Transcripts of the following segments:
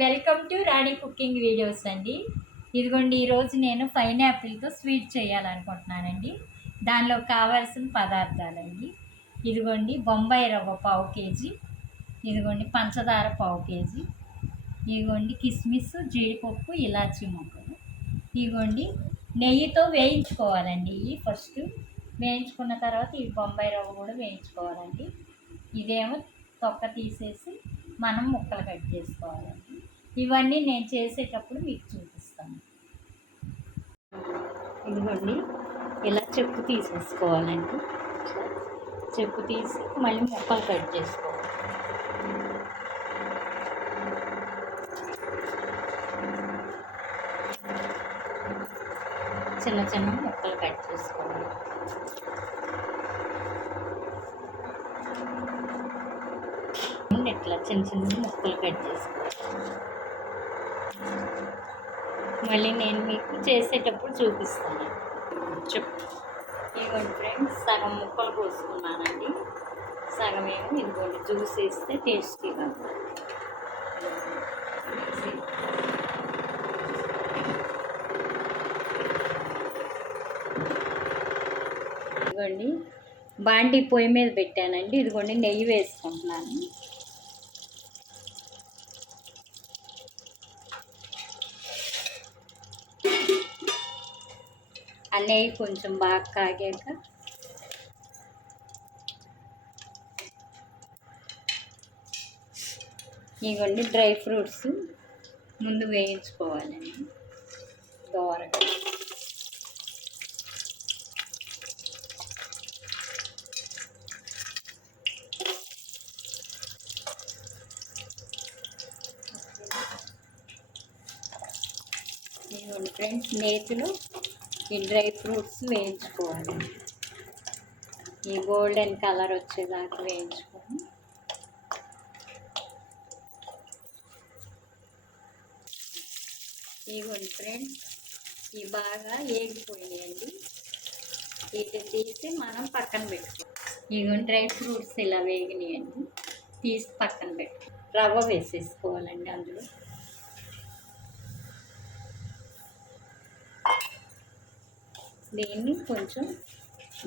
Welcome to Rani cooking videos అండి. ఇదిగోండి, ఈరోజు నేను పైనాపిల్తో స్వీట్ చేయాలనుకుంటున్నానండి. దానిలో కావాల్సిన పదార్థాలండి, ఇదిగోండి బొంబాయి రవ్వ పావు కేజీ, ఇదిగోండి పంచదార పావు కేజీ, ఇదిగోండి కిస్మిస్, జీడిపప్పు, ఇలాచీ ముక్కలు, ఇదిగోండి నెయ్యితో వేయించుకోవాలండి. ఇవి ఫస్ట్ వేయించుకున్న తర్వాత ఈ బొంబాయి రవ్వ కూడా వేయించుకోవాలండి. ఇదేమో తొక్క తీసేసి మనం ముక్కలు కట్ చేసుకోవాలండి. ఇవన్నీ నేను చేసేటప్పుడు మీకు చూపిస్తాను. ఇదిగోండి, ఇలా చెక్కు తీసేసుకోవాలండి. చెక్కు తీసి మళ్ళీ ముక్కలు కట్ చేసుకోవాలి. చిన్న చిన్న ముక్కలు కట్ చేసుకోవాలి. ఇట్లా చిన్న చిన్న ముక్కలు కట్ చేసుకోవాలి. మళ్ళీ నేను మీకు చేసేటప్పుడు చూపిస్తాను. ఇదిగోండి ఫ్రెండ్స్, సగం ముక్కలు కోసుకున్నానండి. సగం ఏమో ఇదిగోండి జ్యూస్ వేస్తే టేస్టీగా ఉంటుంది. ఇదిగోండి బాండి పొయ్యి మీద పెట్టానండి. ఇదిగోండి నెయ్యి వేసుకుంటున్నాను. ఆ నెయ్యి కొంచెం బాగా కాగాక ఇవన్నీ డ్రై ఫ్రూట్స్ ముందు వేయించుకోవాలండి దోరగా. ఇవన్నీ ఫ్రెండ్స్, నేతిలో ఈ డ్రై ఫ్రూట్స్ వేయించుకోవాలి. ఈ గోల్డెన్ కలర్ వచ్చేదాకా వేయించుకొని ఇవ్వండి ఫ్రెండ్స్, ఇవి బాగా ఏగిపోయినాయండి. వీటిని తీసి మనం పక్కన పెట్టుకోవాలి. ఇవ్వండి డ్రై ఫ్రూట్స్ ఇలా వేగినాయండి, తీసి పక్కన పెట్టుకోవాలి. రవ్వ వేసేసుకోవాలండి అందులో. దీన్ని కొంచెం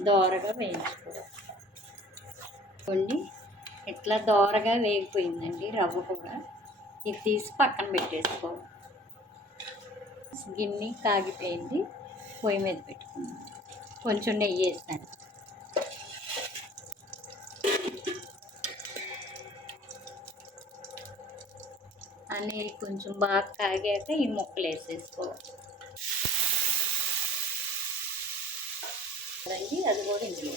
దోరగా వేయించుకోవాలి. ఇట్లా దోరగా వేగిపోయిందండి రవ్వ కూడా. ఇది తీసి పక్కన పెట్టేసుకోవాలి. గిన్నె కాగిపోయింది, పొయ్యి మీద పెట్టుకున్నాను. కొంచెం నెయ్యి వేసాను. ఆ నెయ్యి కొంచెం బాగా కాగాక ఈ ముక్కలు వేసేసుకోవాలి. అది కూడా ఇందులో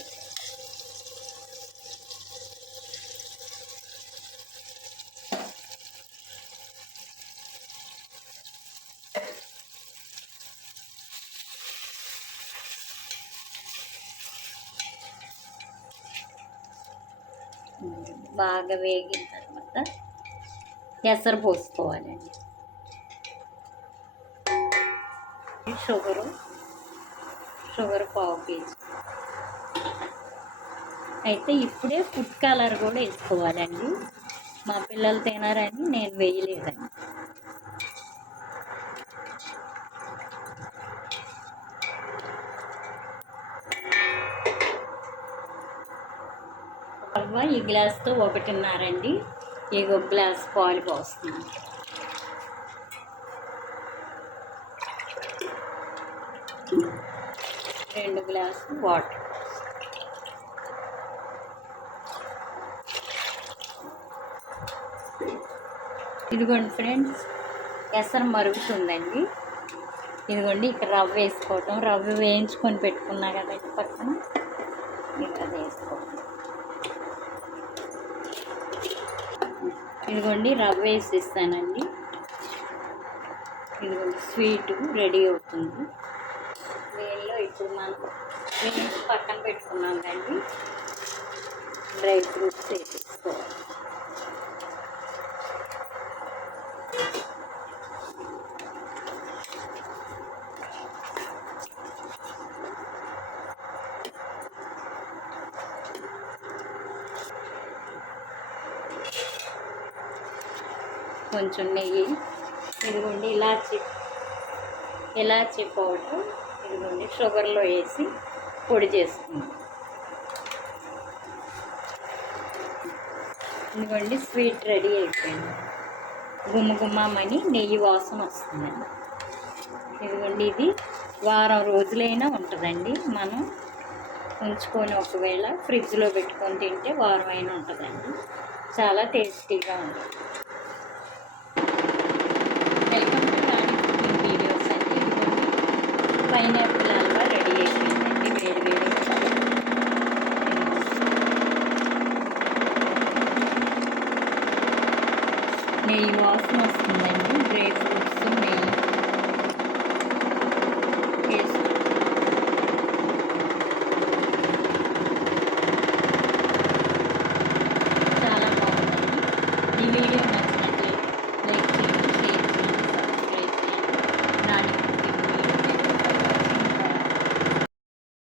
బాగా వేగిన తర్వాత ఎసరు పోసుకోవాలండి. షుగర్ పావు కేజీ. అయితే ఇప్పుడే ఫుడ్ కలర్ కూడా వేసుకోవాలండి. మా పిల్లలు తినారని నేను వేయలేదండి. రవ్వ ఈ గ్లాస్తో 1.5 అండి. ఈ గ్లాస్ పాలు పోస్తున్నాను. రెండు గ్లాసులు వాటర్. ఇదిగోండి ఫ్రెండ్స్, ఎసరు మరుగుతుందండి. ఇదిగోండి ఇక్కడ రవ్వ వేసుకోవటం. రవ్వ వేయించుకొని పెట్టుకున్నా కదండి పక్కన, ఇంకా అది వేసుకోవటం. ఇదిగోండి రవ్వ వేసిస్తానండి. ఇదిగోండి స్వీట్ రెడీ అవుతుంది. దీనిలో ఇప్పుడు మనం వేయించి పక్కన పెట్టుకున్నాం కండి డ్రై ఫ్రూట్స్ వేసేసుకోవాలి. కొంచెం నెయ్యి, ఇదిగోండి ఇలాచి పౌడర్, ఇదిగోండి షుగర్లో వేసి పొడి చేసుకుందాం. ఇదిగోండి స్వీట్ రెడీ అయిపోయింది. గుమ్మగుమ్మని నెయ్యి వాసన వస్తుందండి. ఇదిగోండి ఇది వారం రోజులైనా ఉంటుందండి. మనం ఉంచుకొని ఒకవేళ ఫ్రిడ్జ్లో పెట్టుకొని తింటే వారం అయినా ఉంటుందండి. చాలా టేస్టీగా ఉంటుంది. Welcome to Rani cooking videos అండి. ఇదిగోండి పైనాపిల్ హల్వా రెడీ అయిపోయిందండి. వేడి నెయ్యి వాసన వస్తుందండి. Dry fruits